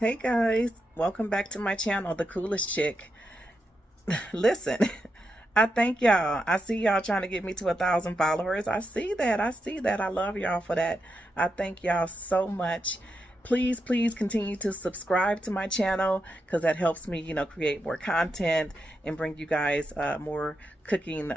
Hey guys, welcome back to my channel, The Coolest Chick. Listen, I thank y'all. I see y'all trying to get me to 1,000 followers. I see that. I see that. I love y'all for that. I thank y'all so much. Please continue to subscribe to my channel because that helps me, create more content and bring you guys more cooking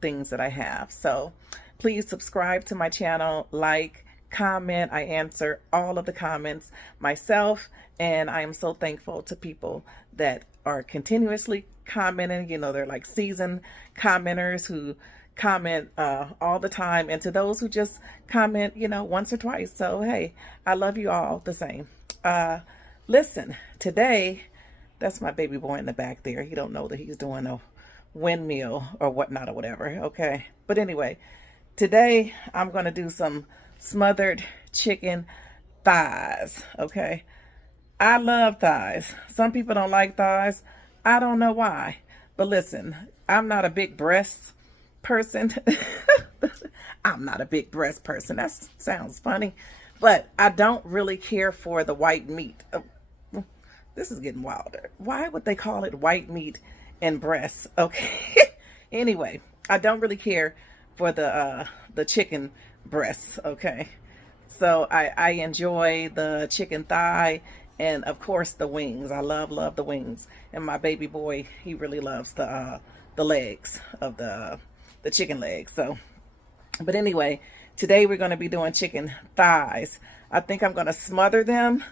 things that I have. So please subscribe to my channel, like, comment. I answer all of the comments myself, and I am so thankful to people that are continuously commenting. They're like seasoned commenters who comment all the time, and to those who just comment once or twice. So hey, I love you all the same. Listen, today, that's my baby boy in the back there. He don't know that he's doing a windmill or whatnot or whatever. Okay, but anyway, today I'm gonna do some smothered chicken thighs. Okay, I love thighs. Some people don't like thighs. I don't know why. But listen, I'm not a big breast person. I'm not a big breast person. That sounds funny. But I don't really care for the white meat. This is getting wilder. Why would they call it white meat and breasts? Okay. Anyway, I don't really care for the chicken breasts. Okay. So I enjoy the chicken thigh and of course the wings. I love the wings. And my baby boy, he really loves the legs of the chicken legs. So, but anyway, today we're going to be doing chicken thighs. I think I'm going to smother them.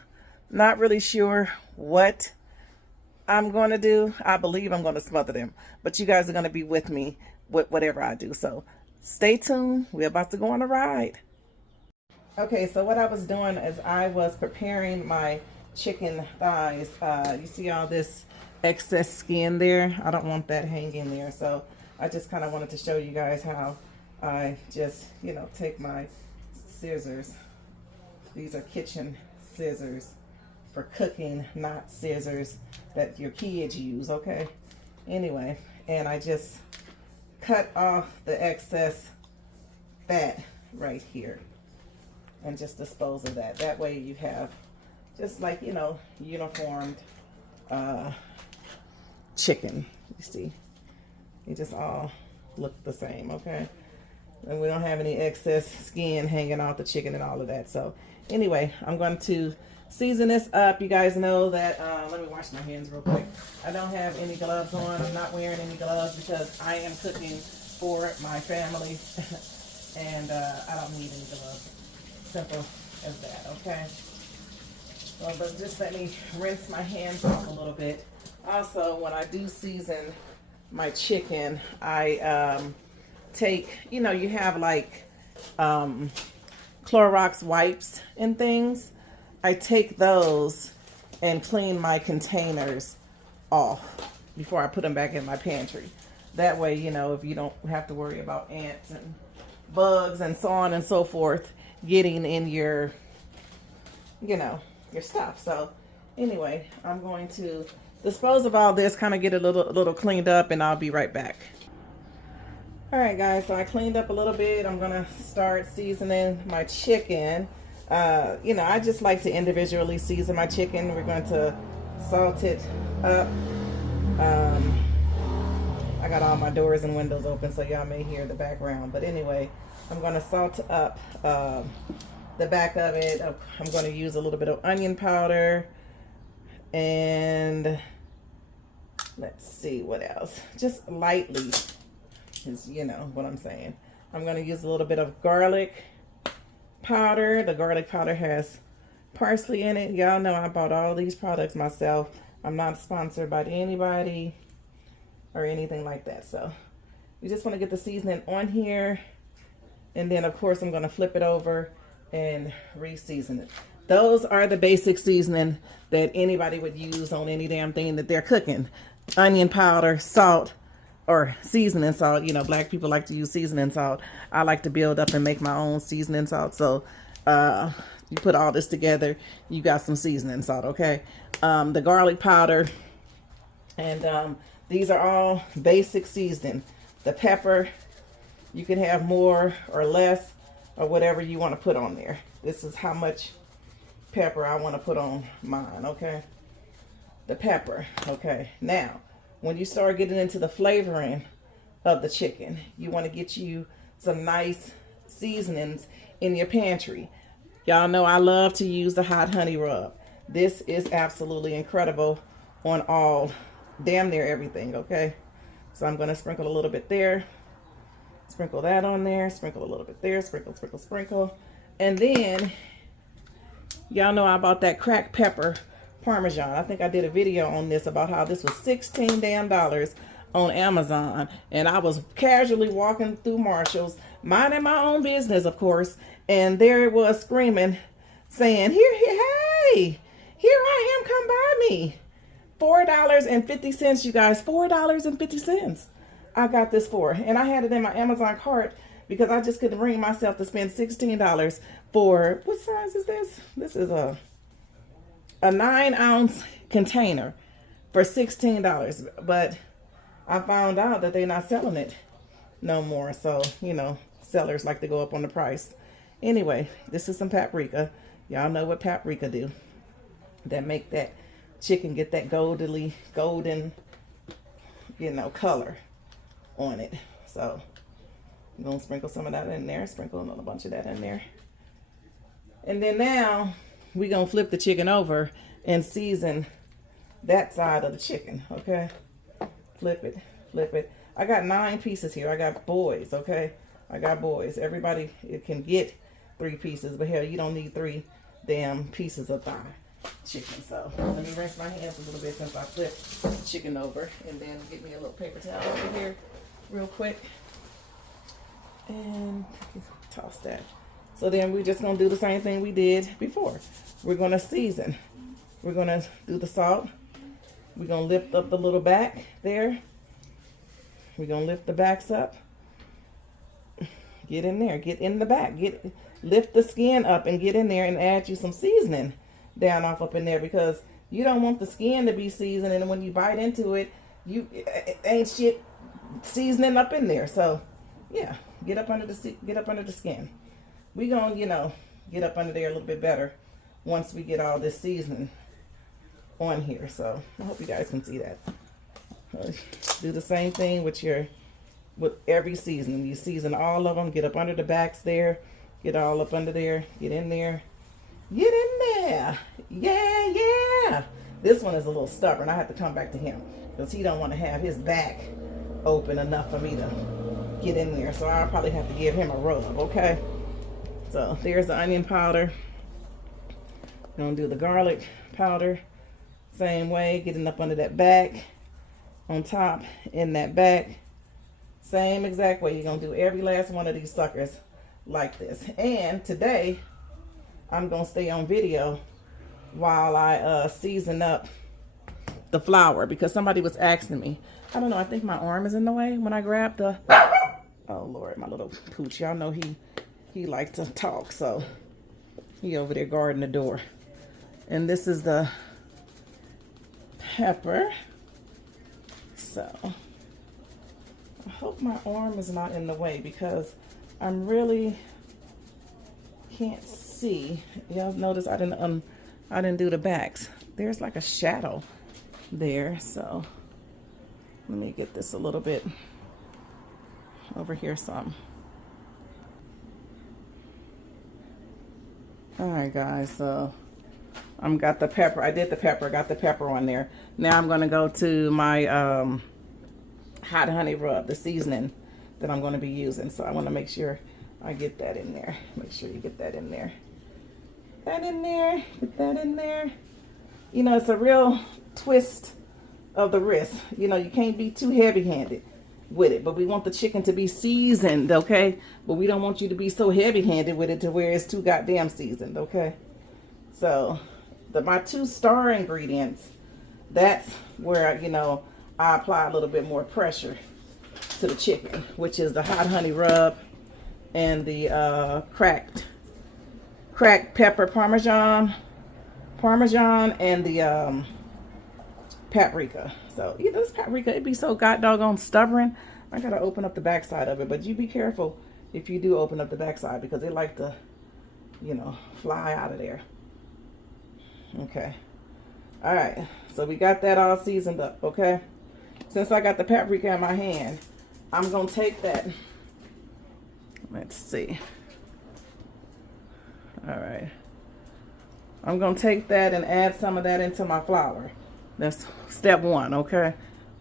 Not really sure what I'm going to do. I believe I'm going to smother them, but you guys are going to be with me with whatever I do. So stay tuned. We're about to go on a ride. Okay, so what I was doing is I was preparing my chicken thighs. You see all this excess skin there? I don't want that hanging there. So I just kind of wanted to show you guys how I just, take my scissors. These are kitchen scissors for cooking, not scissors that your kids use, okay? Anyway, and I just cut off the excess fat right here and just dispose of that. That way you have just like, uniformed chicken. You see, it just all look the same, okay? And we don't have any excess skin hanging off the chicken and all of that. So anyway, I'm going to season this up. You guys know that, let me wash my hands real quick. I don't have any gloves on. I'm not wearing any gloves because I am cooking for my family and I don't need any gloves. Simple as that, okay? Well, but just let me rinse my hands off a little bit. Also, when I do season my chicken, I take, you have like Clorox wipes and things. I take those and clean my containers off before I put them back in my pantry. That way, if you don't have to worry about ants and bugs and so on and so forth getting in your, your stuff. So anyway, I'm going to dispose of all this, kind of get a little cleaned up, and I'll be right back. All right, guys, so I cleaned up a little bit. I'm gonna start seasoning my chicken. I just like to individually season my chicken. We're going to salt it up. I got all my doors and windows open, so y'all may hear the background. But anyway, I'm going to salt up the back of it. I'm going to use a little bit of onion powder. And let's see what else. Just lightly is, what I'm saying. I'm going to use a little bit of garlic powder. The garlic powder has parsley in it. Y'all know I bought all these products myself. I'm not sponsored by anybody or anything like that. So you just want to get the seasoning on here, and then of course I'm going to flip it over and re-season it. Those are the basic seasoning that anybody would use on any damn thing that they're cooking. Onion powder, salt, or seasoning salt. Black people like to use seasoning salt. I like to build up and make my own seasoning salt. So you put all this together, you got some seasoning salt, okay? The garlic powder, and these are all basic seasoning. The pepper, you can have more or less or whatever you want to put on there. This is how much pepper I want to put on mine, okay? The pepper, okay? Now, when you start getting into the flavoring of the chicken, you want to get you some nice seasonings in your pantry. Y'all know I love to use the hot honey rub. This is absolutely incredible on all, damn near everything, okay? So I'm going to sprinkle a little bit there. Sprinkle that on there. Sprinkle a little bit there. Sprinkle, sprinkle, sprinkle. And then, y'all know I bought that cracked pepper Parmesan. I think I did a video on this about how this was $16 damn on Amazon. And I was casually walking through Marshall's, minding my own business, of course. And there it was screaming, saying, hey, here I am, come buy me. $4.50, you guys, $4.50. I got this for, and I had it in my Amazon cart because I just couldn't bring myself to spend $16 for, what size is this? This is a 9-ounce container for $16. But I found out that they're not selling it no more. So, you know, sellers like to go up on the price. Anyway, this is some paprika. Y'all know what paprika do. That make that chicken get that golden, you know, color on it. So I'm gonna sprinkle some of that in there, sprinkle another bunch of that in there. And then now we're gonna flip the chicken over and season that side of the chicken, okay? Flip it, flip it. I got 9 pieces here. I got boys, okay? I got boys. Everybody, it can get 3 pieces, but hell, you don't need 3 damn pieces of thigh chicken. So let me rinse my hands a little bit since I flipped the chicken over, and then get me a little paper towel over here real quick and toss that. So then we're just gonna do the same thing we did before. We're gonna season. We're gonna do the salt. We're gonna lift up the little back there. We're gonna lift the backs up. Get in there, get in the back, lift the skin up and get in there and add you some seasoning down off up in there, because you don't want the skin to be seasoned, and when you bite into it, it ain't shit seasoning up in there. So yeah, get up under the skin. We gonna, you know, get up under there a little bit better once we get all this seasoning on here. So I hope you guys can see that. Do the same thing with every seasoning. You season all of them. Get up under the backs there. Get all up under there. Get in there. Get in there. Yeah, yeah. This one is a little stubborn. I have to come back to him because he don't want to have his back open enough for me to get in there. So I'll probably have to give him a rub, okay? So there's the onion powder. Gonna do the garlic powder. Same way, getting up under that back. On top, in that back. Same exact way. You're gonna do every last one of these suckers like this. And today, I'm gonna stay on video while I season up the flour, because somebody was asking me. I don't know, I think my arm is in the way when I grab the, oh Lord, my little pooch. Y'all know he likes to talk, so he over there guarding the door. And this is the pepper. So I hope my arm is not in the way, because I'm really can't see. Y'all notice I didn't do the backs. There's like a shadow there, so let me get this a little bit over here some. All right, guys, so got the pepper. I did the pepper, got the pepper on there. Now I'm gonna go to my hot honey rub, the seasoning that I'm gonna be using. So I wanna make sure I get that in there. Make sure you get that in there. That in there, get that in there. You know, it's a real twist of the wrist. You know, you can't be too heavy-handed with it, but we want the chicken to be seasoned, okay? But we don't want you to be so heavy-handed with it to where it's too goddamn seasoned, okay? So my 2 star ingredients, that's where, you know, I apply a little bit more pressure to the chicken, which is the hot honey rub and the cracked pepper parmesan and the paprika. So, you know, this paprika, it'd be so god doggone stubborn. I gotta open up the backside of it, but you be careful if you do open up the backside, because they like to, you know, fly out of there. Okay. All right. So we got that all seasoned up, okay? Since I got the paprika in my hand, I'm going to take that. Let's see. All right. I'm going to take that and add some of that into my flour. That's step one, okay?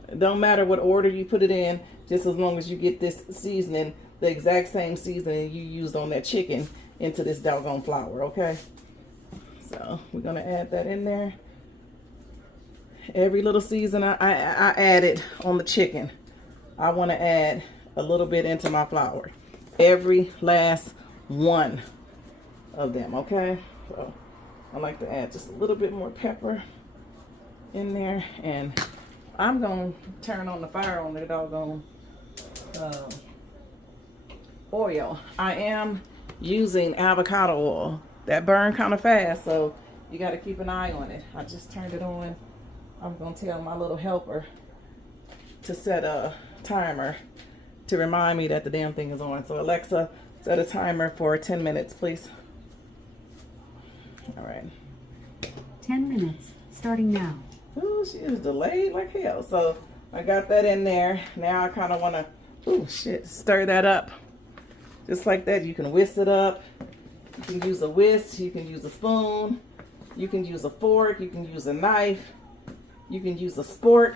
It don't matter what order you put it in, just as long as you get this seasoning, the exact same seasoning you used on that chicken, into this doggone flour, okay? So we're going to add that in there. Every little season I added on the chicken, I want to add a little bit into my flour. Every last one of them, okay? So I like to add just a little bit more pepper in there, and I'm going to turn on the fire on the doggone oil. I am using avocado oil. That burned kind of fast, so you got to keep an eye on it. I just turned it on. I'm going to tell my little helper to set a timer to remind me that the damn thing is on. So Alexa, set a timer for 10 minutes, please. All right. 10 minutes, starting now. Ooh, she is delayed like hell. So I got that in there. Now I kind of want to, ooh, shit, stir that up. Just like that. You can whisk it up. You can use a whisk. You can use a spoon. You can use a fork. You can use a knife. You can use a spork.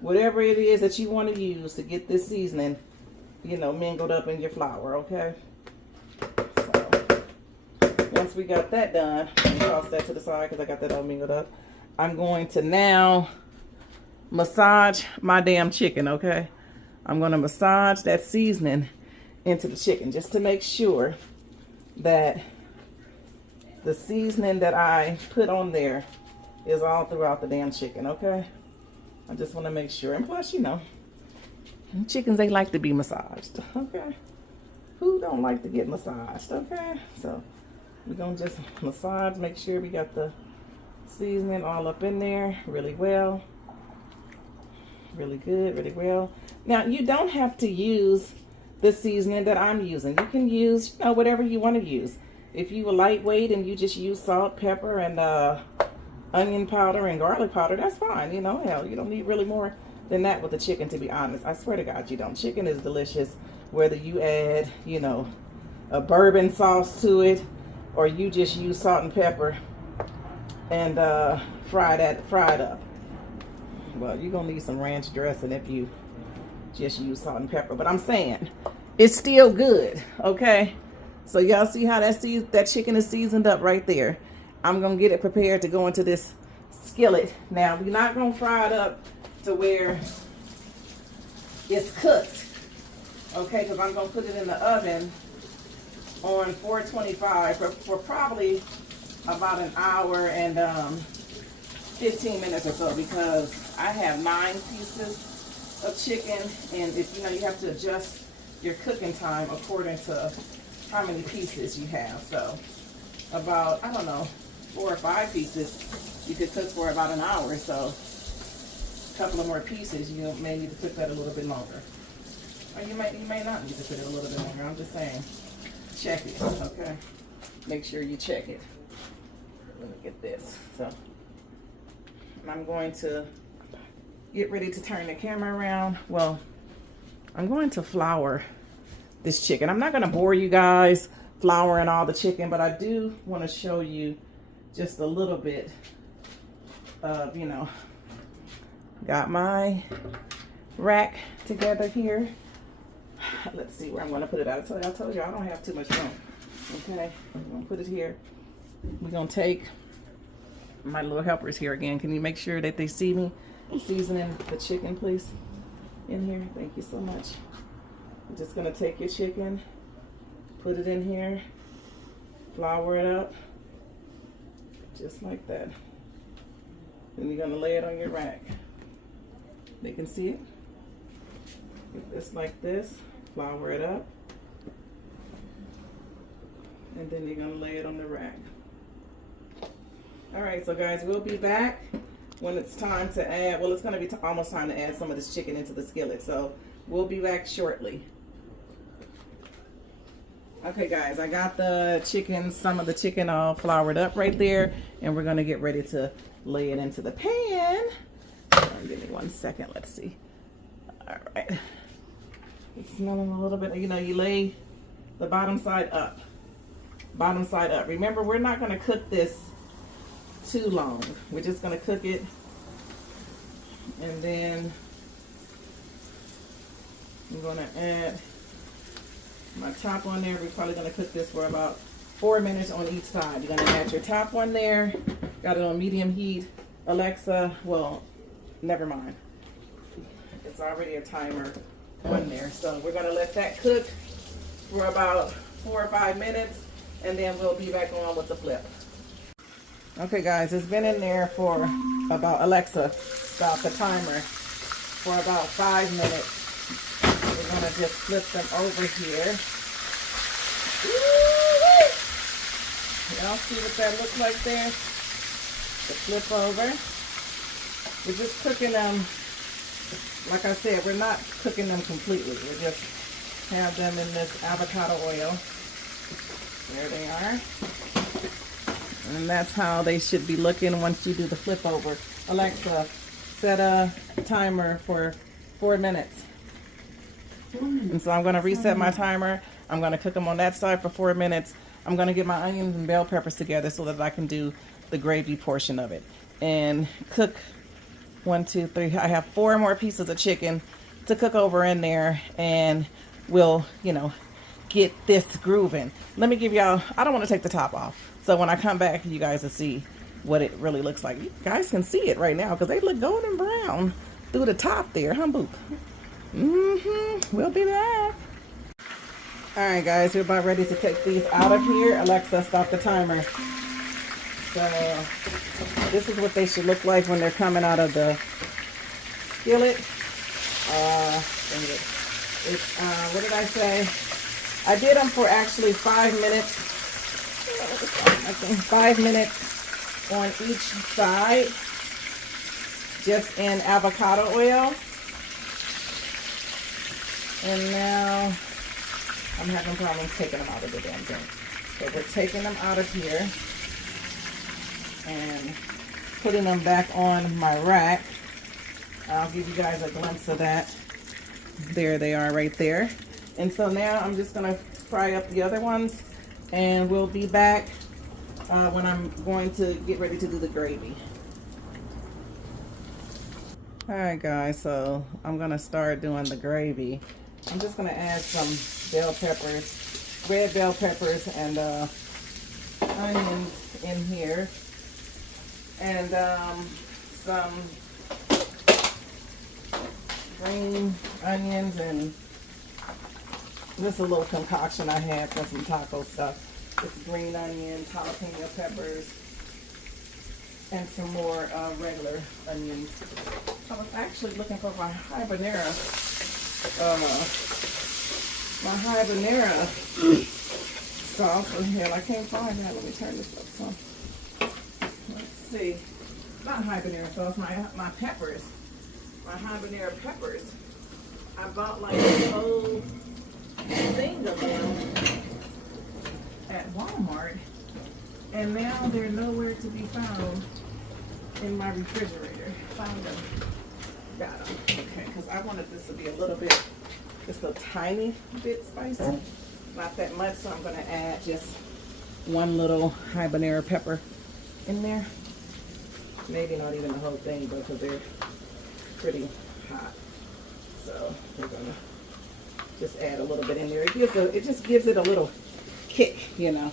Whatever it is that you want to use to get this seasoning, you know, mingled up in your flour, okay? So once we got that done, I'm gonna toss that to the side because I got that all mingled up. I'm going to now massage my damn chicken, okay? I'm going to massage that seasoning into the chicken just to make sure that the seasoning that I put on there is all throughout the damn chicken, okay? I just want to make sure. And plus, you know, chickens, they like to be massaged, okay? Who don't like to get massaged, okay? So we're going to just massage, make sure we got the seasoning all up in there really well. Really good, really well. Now, you don't have to use the seasoning that I'm using. You can use, you know, whatever you want to use. If you are lightweight and you just use salt, pepper, and onion powder and garlic powder, that's fine. You know, hell, you don't need really more than that with the chicken, to be honest. I swear to God, you don't. Chicken is delicious, whether you add, you know, a bourbon sauce to it, or you just use salt and pepper and fry it up. Well, you're gonna need some ranch dressing if you just use salt and pepper, but I'm saying it's still good, okay? So y'all see how that chicken is seasoned up right there. I'm gonna get it prepared to go into this skillet. Now, we're not gonna fry it up to where it's cooked, okay? Because I'm gonna put it in the oven on 425 for probably about an hour and 15 minutes or so, because I have 9 pieces of chicken, and if you know, you have to adjust your cooking time according to how many pieces you have. So about, I don't know, 4 or 5 pieces you could cook for about an hour. So a couple of more pieces, you may need to cook that a little bit longer, or you may not need to cook it a little bit longer. I'm just saying, check it, okay? Make sure you check it. Let me get this. So I'm going to get ready to turn the camera around. Well, I'm going to flour this chicken. I'm not going to bore you guys flouring all the chicken, but I do want to show you just a little bit of, you know, got my rack together here. Let's see where I'm going to put it out. I told you I don't have too much room. Okay, I'm going to put it here. We're going to take my little helpers here again. Can you make sure that they see me seasoning the chicken, please? In here. Thank you so much. You're just going to take your chicken, put it in here, flour it up, just like that. Then you're going to lay it on your rack. They can see it. Just like this. Flour it up. And then you're going to lay it on the rack. All right, so guys, we'll be back when it's time to add, well, it's going to be almost time to add some of this chicken into the skillet. So we'll be back shortly. Okay guys, I got the chicken, some of the chicken all floured up right there, and we're gonna get ready to lay it into the pan. Give me 1 second, let's see. All right, it's smelling a little bit, you know, you lay the bottom side up. Bottom side up. Remember, we're not gonna cook this too long. We're just gonna cook it, and then I'm gonna add my top on there. We're probably gonna cook this for about 4 minutes on each side. You're gonna add your top one there. Got it on medium heat. Alexa, well, never mind. It's already a timer on there. So we're gonna let that cook for about 4 or 5 minutes, and then we'll be back on with the flip. Okay guys, it's been in there for about, Alexa, stop the timer, for about 5 minutes. We're gonna just flip them over here. Y'all see what that looks like there? The flip over. We're just cooking them, like I said, we're not cooking them completely. We just have them in this avocado oil. There they are. And that's how they should be looking once you do the flip over. Alexa, set a timer for 4 minutes. And so I'm going to reset my timer. I'm going to cook them on that side for 4 minutes. I'm going to get my onions and bell peppers together so that I can do the gravy portion of it. And cook 1, 2, 3. I have 4 more pieces of chicken to cook over in there. And we'll, you know, get this grooving. Let me give y'all, I don't want to take the top off. So when I come back, you guys will see what it really looks like. You guys can see it right now because they look golden brown through the top there, huh, Boop? We'll be back. All right, guys, we're about ready to take these out of here. Alexa, stop the timer. So this is what they should look like when they're coming out of the skillet. It's what did I say? I did them for actually 5 minutes. I think 5 minutes on each side, just in avocado oil. And now I'm having problems taking them out of the damn thing. So we're taking them out of here and putting them back on my rack. I'll give you guys a glimpse of that. There they are right there. And so now I'm just gonna fry up the other ones, and we'll be back when I'm going to get ready to do the gravy. All right guys, so I'm gonna start doing the gravy. I'm just gonna add some bell peppers, red bell peppers, and onions in here, and some green onions, and this is a little concoction I had for some taco stuff. It's green onions, jalapeno peppers, and some more regular onions. I was actually looking for my habanero sauce in here. I can't find that. Let me turn this up some. Let's see. Not habanero sauce, my peppers. My habanero peppers. I bought like a whole thing of them at Walmart, and now they're nowhere to be found in my refrigerator. Found them. Got them. Okay, because I wanted this to be a little bit, just a tiny bit spicy. Not that much, so I'm going to add just one little habanero pepper in there. Maybe not even the whole thing, but because they're pretty hot. So we're going to just add a little bit in there. It just gives it a little kick, you know.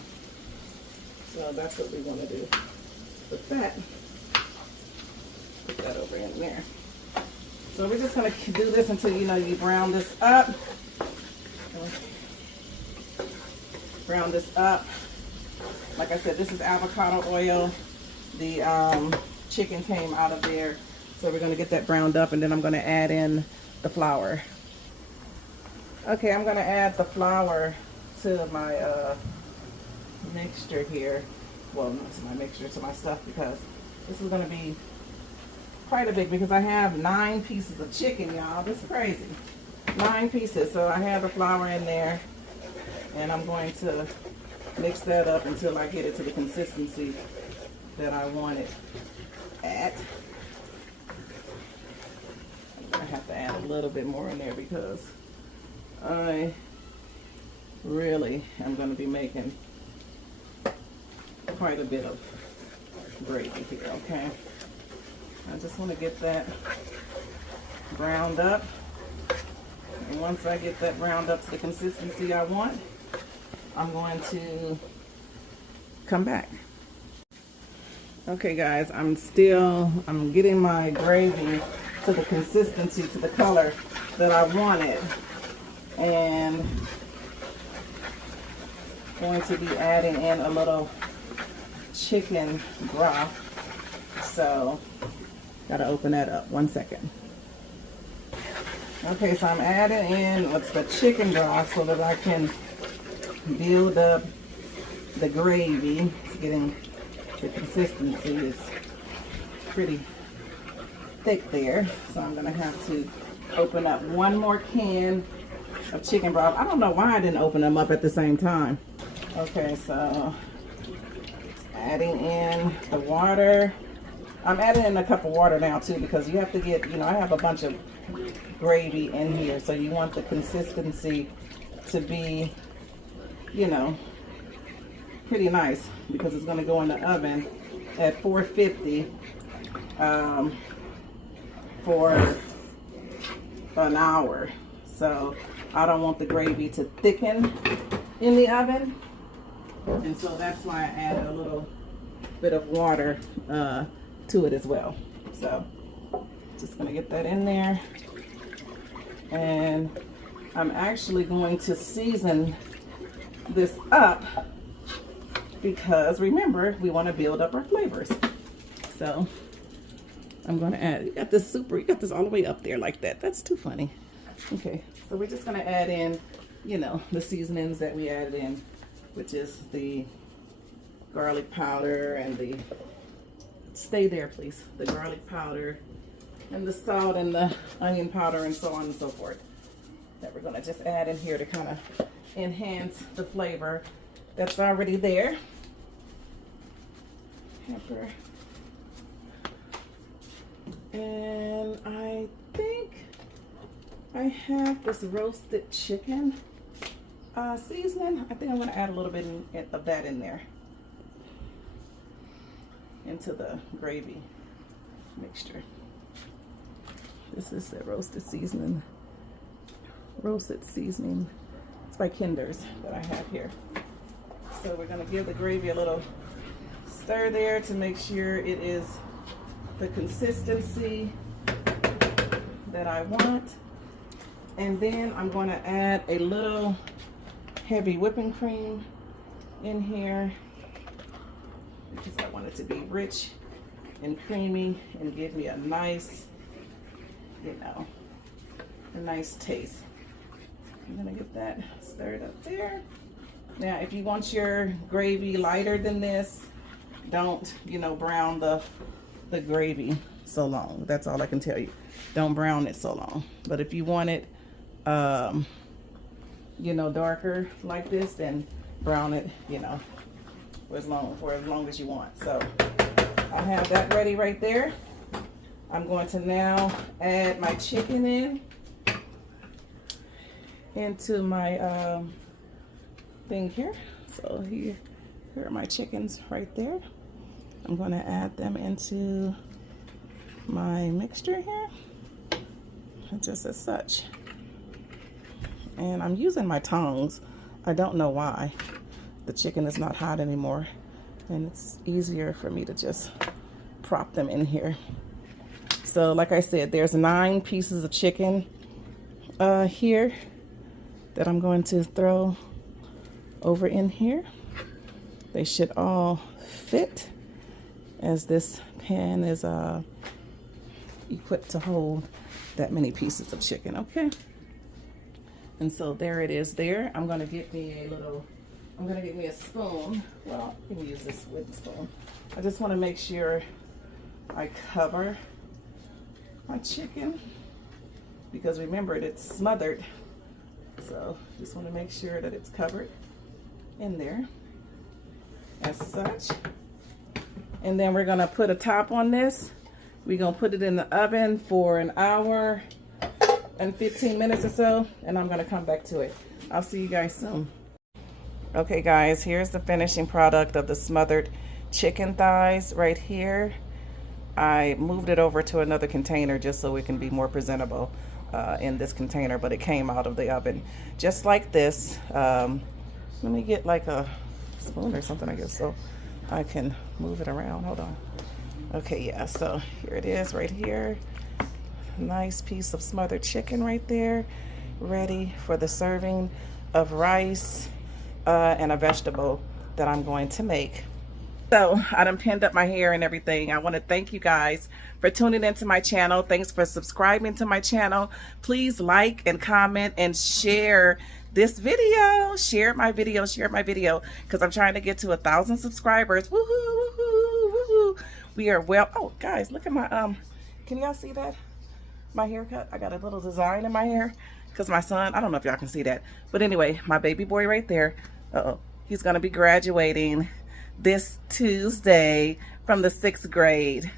So that's what we want to do with that. Put that over in there. So we're just going to do this until, you know, you brown this up. Brown this up. Like I said, this is avocado oil. The chicken came out of there. So we're going to get that browned up, and then I'm going to add in the flour. Okay, I'm going to add the flour to my mixture here. Well, not to my mixture, to my stuff, because this is going to be quite a big, because I have 9 pieces of chicken, y'all. This is crazy. 9 pieces. So I have the flour in there, And I'm going to mix that up until I get it to the consistency that I want it at. I have to add a little bit more in there because I really am going to be making quite a bit of gravy here, okay? I just want to get that browned up. And once I get that browned up to the consistency I want, I'm going to come back. Okay guys, I'm getting my gravy to the consistency, to the color that I wanted. And going to be adding in a little chicken broth. So, gotta open that up, 1 second. Okay, so I'm adding in what's the chicken broth so that I can build up the gravy. It's getting the consistency is pretty thick there. So I'm gonna have to open up one more can of chicken broth. I don't know why I didn't open them up at the same time. Okay, so adding in the water. I'm adding in a cup of water now too because you have to get, I have a bunch of gravy in here, so you want the consistency to be, pretty nice because it's going to go in the oven at 450 for an hour. So I don't want the gravy to thicken in the oven, and so that's why I added a little bit of water to it as well. So just gonna get that in there, and I'm actually going to season this up because remember, we want to build up our flavors. So I'm going to add, you got this all the way up there like that. That's too funny. Okay, so we're just going to add in, the seasonings that we added in, which is the garlic powder and the, stay there please, the garlic powder and the salt and the onion powder and so on and so forth, that we're going to just add in here to kind of enhance the flavor that's already there. Pepper. And I think I have this roasted chicken seasoning. I think I'm going to add a little bit of that in there into the gravy mixture. This is the roasted seasoning. It's by Kinder's that I have here. So we're going to give the gravy a little stir there to make sure it is the consistency that I want. And then I'm going to add a little heavy whipping cream in here because I want it to be rich and creamy and give me a nice, a nice taste. I'm going to get that stirred up there. Now, if you want your gravy lighter than this, don't, brown the gravy so long. That's all I can tell you. Don't brown it so long. But if you want it, darker like this, then brown it, for as long as you want. So I have that ready right there. I'm going to now add my chicken into my thing here. So here are my chickens right there. I'm going to add them into my mixture here, just as such. And I'm using my tongs. I don't know why. The chicken is not hot anymore, and it's easier for me to just prop them in here. So like I said, there's 9 pieces of chicken here that I'm going to throw over in here. They should all fit, as this pan is equipped to hold that many pieces of chicken. Okay, and so there it is there. I'm going to get me a spoon. Well, you can use this wooden spoon. I just want to make sure I cover my chicken because remember, it's smothered. So just want to make sure that it's covered. in there as such. And then we're gonna put a top on this. We're gonna put it in the oven for an hour and 15 minutes or so, and I'm gonna come back to it. I'll see you guys soon. Okay guys, here's the finishing product of the smothered chicken thighs right here. I moved it over to another container just so it can be more presentable in this container, but it came out of the oven just like this. Let me get like a spoon or something, I guess, so I can move it around. Hold on. Okay, yeah, so here it is right here. Nice piece of smothered chicken right there, ready for the serving of rice and a vegetable that I'm going to make. So I done pinned up my hair and everything. I want to thank you guys for tuning into my channel. Thanks for subscribing to my channel. Please like and comment and share this video. Share my video, because I'm trying to get to 1,000 subscribers. Woohoo, woohoo, woohoo. We are well. Oh, guys, look at my, can y'all see that? My haircut. I got a little design in my hair because my son, I don't know if y'all can see that. But anyway, my baby boy right there, he's going to be graduating this Tuesday from the 6th grade.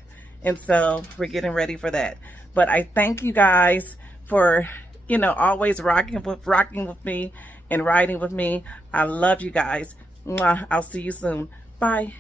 And so we're getting ready for that. But I thank you guys for, you know, always rocking with me and riding with me. I love you guys. Mwah. I'll see you soon. Bye.